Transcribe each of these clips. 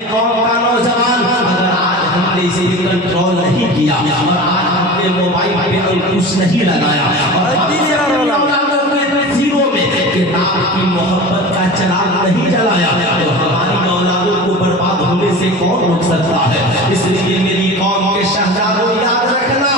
कौम का नौजवान अगर आज हमने इसे कंट्रोल नहीं किया और आज हमने मोबाइल पे अंकुश नहीं लगाया और जीरो में किताब की मोहब्बत का चराग नहीं जलाया तो हमारी औलादों को बर्बाद होने से कौन रोक सकता है। इसलिए मेरी कौम के शहजादों याद रखना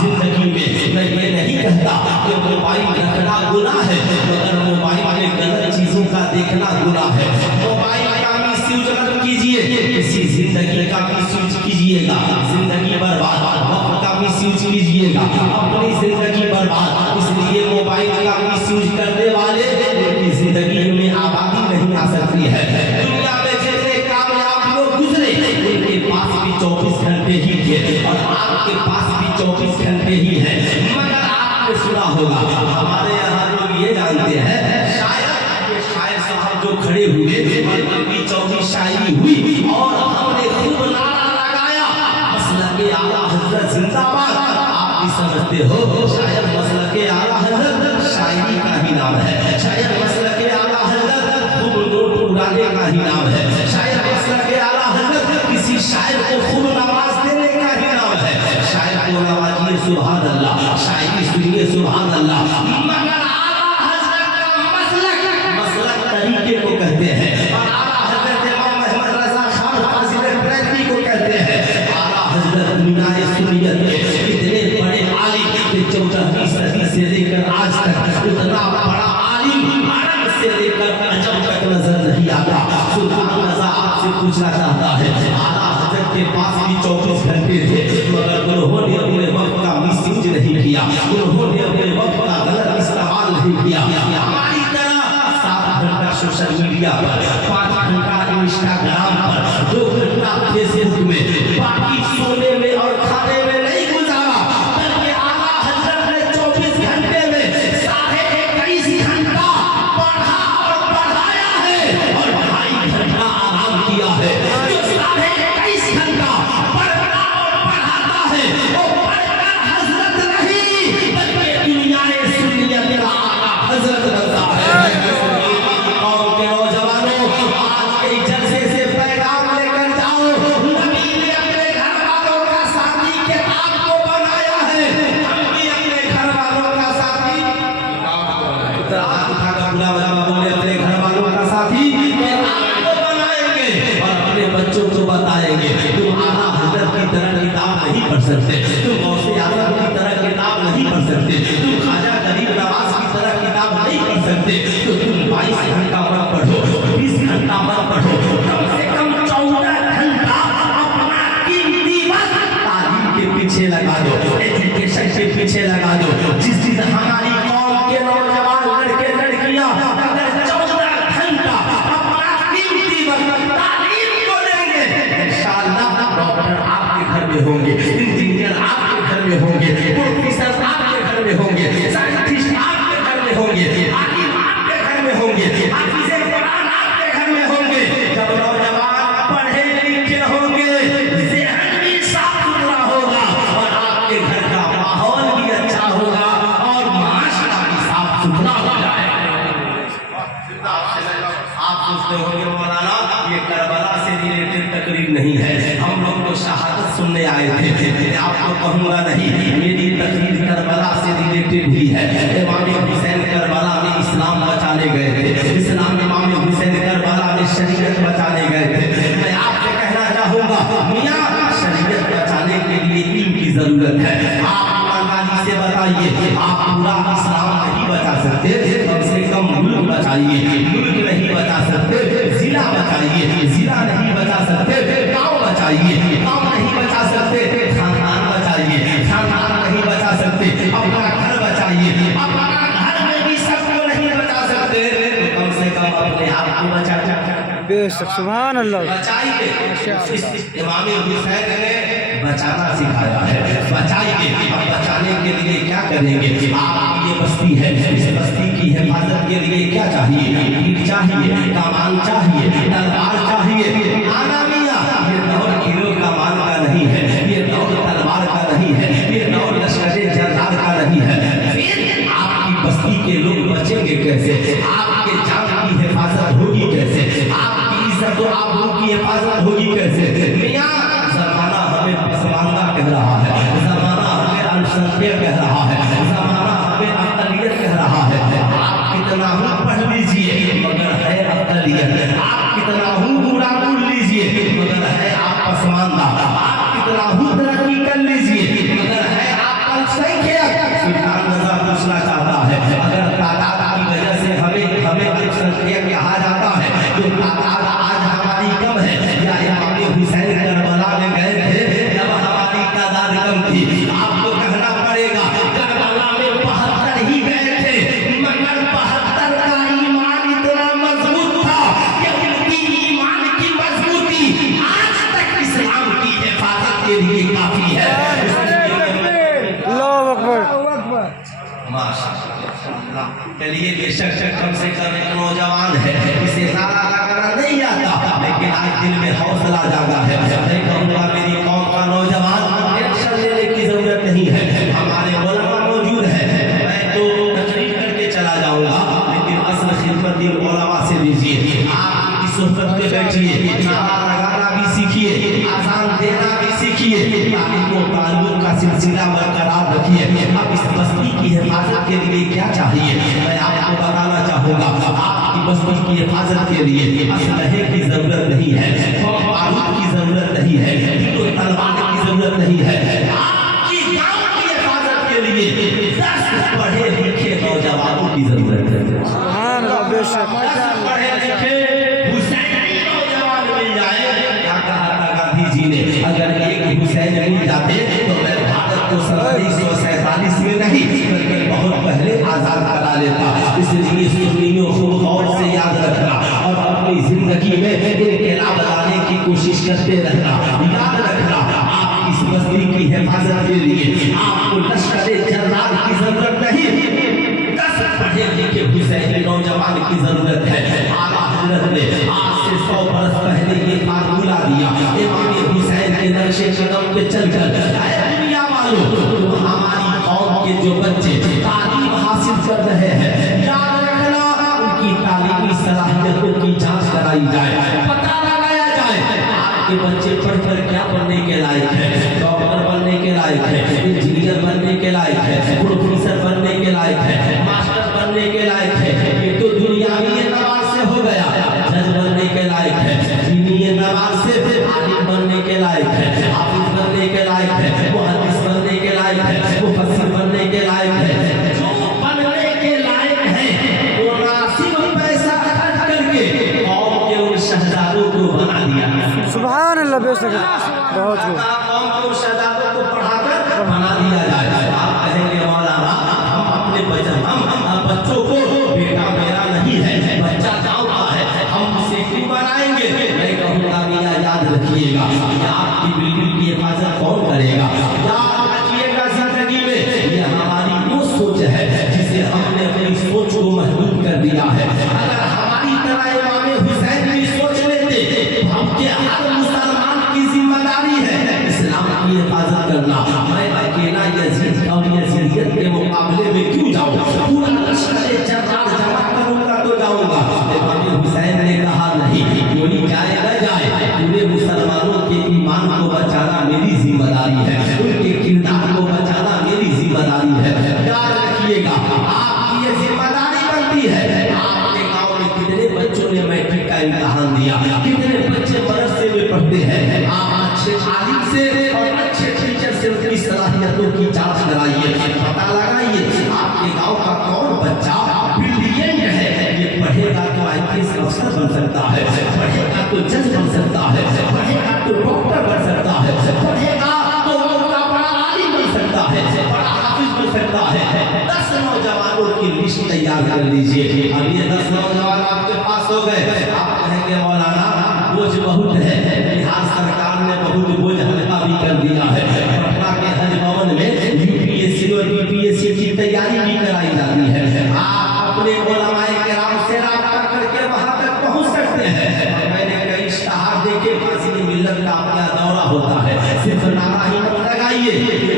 जिंदगी में मैं ये नहीं कहता कि मोबाइल रखना गुनाह है, मगर मोबाइल में गलत चीजों का देखना गुनाह है। मोबाइल का मिसयूज मत कीजिए, किसी जिंदगी का मिसयूज कीजिएगा जिंदगी बर्बाद, वक्त का मिसयूज कीजिएगा अपनी जिंदगी बर्बाद। इसलिए मोबाइल का मिसयूज करने वाले उनकी जिंदगी में आबादी नहीं आ सकती है। दुनिया में जितने कामयाब लोग गुजरे उनके पास भी 24 घंटे ही थे और आपके पास भी 24 घंटे ही है। मगर आपने सुना होगा, हमारे यहाँ लोग ये जानते हैं शायर साहब जो खड़े हुए उनकी चौथी शायरी हुई और हमने खूब नारा लगाया मसलके आला हज़रत जिंदाबाद। आप भी समझते हो शायद मसलके आला हज़रत शायरी का ही नाम है, शायद मसलके आला हज़रत खूब नोट उड़ाने का ही नाम है, शायद मसलके आला हज़रत किसी शायर को खूब नवाज देने का ही नाम है। शायर को नवाजिए सुभान अल्लाह, शायरी सुनिए सुभान अल्लाह, मगर आला हज़रत का मसलक तरीके को कहते हैं और आला हज़रत इमाम अहमद रज़ा खान फाज़िल ब्रैलवी को कहते हैं। आला हज़रत मीनाए सुन्नियत के इतने बड़े आलिम कि 14वीं सदी से लेकर आज तक इतना बड़ा आलिम अरब से लेकर अजम तक नजर नहीं आता। सुल्तान रज़ा आपसे पूछना चाहता है, आला हज़रत के पास भी 24 घंटे थे मगर उन्होंने अपने वक्त का मिसयूज नहीं किया, उन्होंने अपने वक्त का गलत इस्तेमाल नहीं किया। हमारी तरह 7 घंटा सोशल मीडिया पर, 5 घंटा इंस्टाग्राम पर, 2 घंटा फेसबुक में, बाकी सोने में और खाने में नहीं गुजारा, बल्कि आला हज़रत ने 24 घंटे में 21.5 घंटा पढ़ा और पढ़ाया है और 2.5 घंटा आराम किया है। जो 21.5 घंटा पढ़ता और पढ़ाता है वो पढ़कर हज़रत नहीं बल्कि दुनियाए सुन्नियत का आला हज़रत बनता है। कौम के नौजवानों, आज के जलसे से पैगाम लेकर जाओ, नबी ने अपने घर वालों का साथी किताब को बनाया है, हम भी अपने घर वालों का साथी बोले अपने घर वालों का साथी किताब को बनाएंगे और अपने बच्चों को बताएंगे। तुम आला हज़रत की तरह किताब नहीं पढ़ सकते, तुम गौसे आज़म की तरह किताब नहीं पढ़ सकते, तुम ख्वाजा गरीब नवाज की तरह किताब नहीं पढ़ सकते, तो तुम 22 घंटा मत पढ़ो, 20 घंटा मत पढ़ो, कम से कम 14 घंटा अपना कीमती वक्त तालीम के पीछे लगा दो, एजुकेशन के पीछे लगा दो। जिस दिन हमारी कौम के नौजवान लड़के लड़कियां अगर 14 घंटा अपना कीमती वक्त तालीम को देंगे, इंशाअल्लाह डॉक्टर आपके घर में होंगे, इंजीनियर आपके घर में होंगे, प्रोफेसर आपके घर में होंगे, साइंटिस्ट आपके घर में होंगे, हाकिम आपके घर में होंगे, हाफिज़े कुरान आपके घर में होंगे। जब नौजवान पढ़े लिखे होंगे, ज़हन भी साफ सुथरा होगा और आपके घर का माहौल भी अच्छा होगा और माशरा भी साफ सुथरा हो जाएगा। आप सोचते होंगे मौलाना ये करबला से रिलेटेड तकरीर नहीं है, हम लोग तो शहादत सुनने आए थे। मैं आपको कहूँगा नहीं, मेरी तकरीर करबला से रिलेटेड ही है। इमाम हुसैन करबला में इस्लाम बचाने गए थे, इस्लाम इमाम हुसैन करबला में शरीयत बचाने गए थे। मैं आपसे कहना चाहूँगा मियाँ, शरीयत बचाने के लिए इल्म की जरूरत है। आप ईमानदारी से बताइए, आप पूरा इस्लाम नहीं बचा सकते, कम से कम मुल्क बचाइए, मुल्क नहीं बचा सकते जिला बचाइए, जिला नहीं बचा सकते गांव बचाइए, गांव नहीं बचा सकते खानदान बचाइए, खानदान नहीं बचा सकते अपना घर बचाइए, अपना घर में भी सबको नहीं बचा सकते कम से कम अपने आप को बचाइए। बेशक सुभान अल्लाह बचाइए। इमाम हुसैन ने बचाना सिखाया है, बचाइए। अब बचाने के लिए क्या करेंगे? आपकी ये बस्ती है, इस बस्ती की हिफाजत के लिए क्या चाहिए? ईंट चाहिए, कमान चाहिए, तलवार चाहिए। आना मियां, ये दौर किलो कमान का नहीं है, ये दौर तलवार का नहीं है, ये दौर लश्करे जरदार का नहीं है। फिर आपकी बस्ती के लोग बचेंगे कैसे? आपके जान की हिफाजत होगी कैसे? आपकी इज्जत आप आबरू की हिफाजत होगी कैसे? मियां ज़माना हमें पसमानदा कह रहा है, ज़माना हमें अल्पसंख्यक कह रहा है, ज़माना हमें अक़लियत कह रहा है। आप कितना ही पढ़ लीजिए मगर है अक़लियत, आप कितना ही बुरा बोल लीजिए मगर है आप पसमानदा, आप कितना ही तरक्की कर लीजिए मगर है आप अल्पसंख्यक। सुल्तान रज़ा पूछना चाहता है, अगर तादाद की वजह से हमें अल्पसंख्यक कहा जाता है तो तादाद आज हमारी कम है या इमाम हुसैन करबला में गए थे जब हमारी तादाद कम थी? आपको कहना पड़ेगा करबला में 72 ही गए थे मगर 72 का ईमान इतना मजबूत था कि उनकी ईमान की मजबूती आज तक इस्लाम की हिफाजत के लिए काफी है। अल्लाहु अकबर। माशाअल्लाह। चलिए बेशक कम से कम एक नौजवान है, इसे नारा लगाना नहीं आता लेकिन आज दिल में हौसला जागा है। मैं कहूँगा मेरी कौम का नौजवान टेंशन लेने की जरूरत नहीं है, हमारे उलमा मौजूद है। मैं तो तकरीर करके चला जाऊंगा लेकिन असल खिदमत इन उलमा से लीजिए, आप उनकी सोहबत में बैठिए, नारा लगाना भी सीखिए, आजान देना भी सीखिए, ताकि वो ताल्लुक का सिलसिला बरकरार रखिए। अब इस बस्ती की हिफाजत के लिए क्या चाहिए मैं आपको बताना चाहूँगा। आपकी बस्ती की हिफाजत के लिए असलहे की जरूरत नहीं है, बारूद की जरूरत नहीं है, तलवार की जरूरत नहीं है। आपकी गांव की हिफाजत के लिए 10 पढ़े लिखे नौजवानों की जरूरत है। सुभान अल्लाह। बेशक 10 पढ़े लिखे हुसैनी नौजवान मिल जाए। क्या कहा था गांधी जी ने, अगर एक हुसैन मिल जाते तो मैं भारत को 1747 में नहीं बल्कि बहुत पहले आजाद करा लेता। इसलिए सुन्नियों खूब गौर से याद रखना और अपनी जिंदगी में इनकलाब लाने की कोशिश करते रहना। याद रखना आप इस बस्ती की हिफाजत के लिए आपको लश्कर जर्राद की जरूरत नहीं, 10 पढ़े लिखे हुसैनी नौजवान की जरूरत है। आला हज़रत ने आज से 100 बरस पहले ये फार्मूला दिया, इमाम हुसैन के नक्शे कदम पे चलकर दुनिया वालों हमारी कौम के जो बच्चे तालीम हासिल कर रहे हैं, याद रखना उनकी तालीमी सलाहियतों की जांच कराई जाए, पता लगाया जाए आपके बच्चे पढ़कर क्या बनने के लायक है, डॉक्टर बनने के लायक है, इंजीनियर बनने के लायक है, प्रोफेसर बनने के लायक है, मास्टर बनने के लायक है। ये तो दुनियावी एतबार से हो गया, जज बनने के लायक है, दीनी एतबार से आलिम बनने के लायक है, हाफिज बनने के लायक है, मुहद्दिस बनने के लायक है, मुफस्सिर बनने के लायक है। जो बनने के लायक है वो नासिब पैसा खर्च करके कौम के उन शहजादों को बना दिया। सुभान अल्लाह। बेशक बहुत खूब। कौम के उन शहजादों को पढ़ाकर बना दिया जाए। आप कहेंगे मौलाना हम अपने बच्चों को, बेटा मेरा नहीं है, बच्चा गाँव का है, हम उसे क्यों बनाएंगे? मैं कहूँगा मियाँ याद रखिएगा आपकी बिल्डिंग की हिफाजत कौन करेगा? याद रखिएगा जिंदगी में ये हमारी वो सोच है जिसे हमने अपनी सोच को महदूद कर दिया है। अगर हमारी तरह इमाम हुसैन भी सोच लेते हम के हर मुसलमान की जिम्मेदारी है इस्लाम की हिफाजत करना। मैं अकेला यजीद और यजीदियत के मुकाबले में क्यों जाऊँ? पूरा लश्कर जर्राद जमा करूँगा तो जाऊँगा। इमाम हुसैन ने कहा नहीं, कोई जाए न जाए, पूरे मुसलमानों के ईमान को बचाना मेरी जिम्मेदारी है, उनके किरदार को बचाना मेरी जिम्मेदारी है। याद रखिएगा आपकी ये जिम्मेदारी बनती है। आपके गांव में कितने बच्चों ने मैट्रिक का इम्तिहान दिया, कितने बच्चे मदरसे में पढ़ते हैं? आप अच्छे आलिम से और अच्छे टीचर से उनकी सलाहियतों की जांच कराइए, पता लगाइए आपके गांव का कौन बच्चा ब्रिलियंट है। ये पढ़ेगा तो आईपीएस अफसर बन सकता है, पढ़ेगा तो जज बन सकता है, पढ़ेगा तो डॉक्टर बन सकता है, पढ़ेगा तो बड़ा आलिम बन सकता है, बड़ा हाफिज बन सकता है। 10 नौजवानों की लिस्ट तैयार कर लीजिए। अब ये 10 नौजवान आपके पास हो गए, आप कहेंगे मौलाना बोझ बहुत है, बिहार सरकार ने बहुत बोझ हल्का भी कर दिया है। पटना के हज भवन में यूपीएससी और बीपीएससी की तैयारी भी कराई जाती है। आप अपने उलमाए किराम से राब्ता करके वहां तक पहुंच सकते हैं। मैंने कई इश्तिहार देखे, फाज़िल मिल्लत का अपना दौरा होता है, सिर्फ नारा ही मत लगाइए,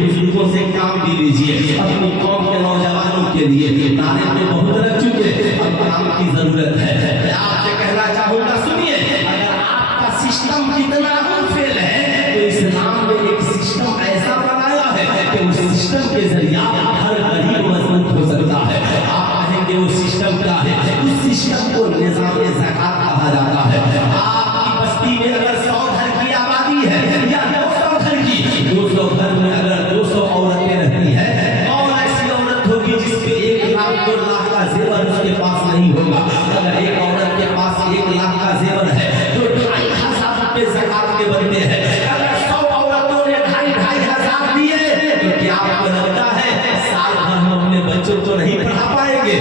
बुजुर्गों से काम भी लीजिए। अपनी कौम के नौजवानों के लिए नारे तो बहुत रख चुके, अब काम की जरूरत है। मैं आपसे कहना चाहूंगा सुनिए, अगर आपका सिस्टम कितना फेल है, तो इस्लाम ने एक सिस्टम ऐसा बनाया है कि उस सिस्टम के जरिए हर गरीब मजबूत हो सकता है। आप कहेंगे वो सिस्टम क्या है? उस सिस्टम को निज़ाम ज़कात कहा जाता है। आपकी बस्ती में अगर 100 घर की आबादी है या 200 घर की, 200 घर में अगर 200 औरतें रहती है, और ऐसी औरत होगी जिसके 1 लाख 2 लाख का जेवर उसके पास नहीं होगा। अगर एक औरत के पास 1 लाख का जेवर है तो 2,500 रुपए ज़कात के बनते हैं। अगर 100 औरतों ने 2,500 दिए तो क्या आपको लगता है साल भर हम अपने बच्चों को नहीं पढ़ा पाएंगे?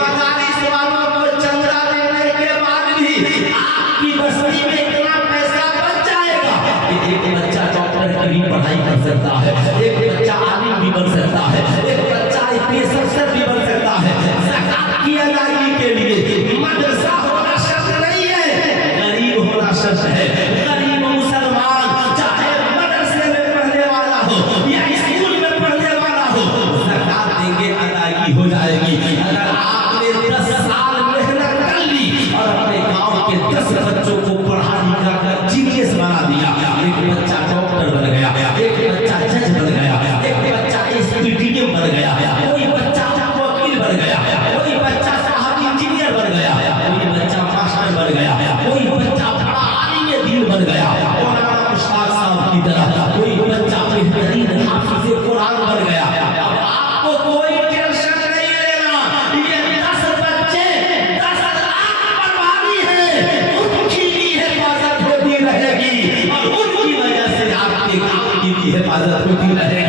मदारिस वालों को चंदा देने के बाद भी आपकी बस्ती में इतना पैसा बच जाएगा कि एक बच्चा डॉक्टर की भी पढ़ाई कर सकता है, एक बच्चा आलिम भी बन सकता है, एक बच्चा IPS अफसर भी बन सकता है। ज़कात की अदायगी के लिए मदरसा होना शर्त नहीं है, गरीब होना शर्त है। गरीब मुसलमान चाहे मदरसे में पढ़ने वाला हो या स्कूल में पढ़ने वाला हो, ज़कात देंगे, अदायगी हो जाएगी। अगर आपने 10 साल मेहनत कर ली और अपने गांव के 10 बच्चों को पढ़ा लिखा कर जीनियस बना दिया, एक बच्चा डॉक्टर बन गया, एक बच्चा जज बन गया, एक बच्चा SPDM बन गया, कोई बच्चा वकील बन गया, कोई बच्चा साहब इंजीनियर बन गया, कोई बच्चा मास्टर बन गया, कोई बच्चा बड़ा आलिम दीन बन गया, मौलाना मुश्ताक साहब की तरह, कोई बच्चा बेहतरीन हाफिज़ कुरान बन गया। अब आपको कोई टेंशन नहीं लेना, ये 10 बच्चे 10 लाख बर्बादी है, उनकी भी हिफाजत होती रहेगी और उनकी वजह से आपके गांव की भी हिफाजत होती रहेगी।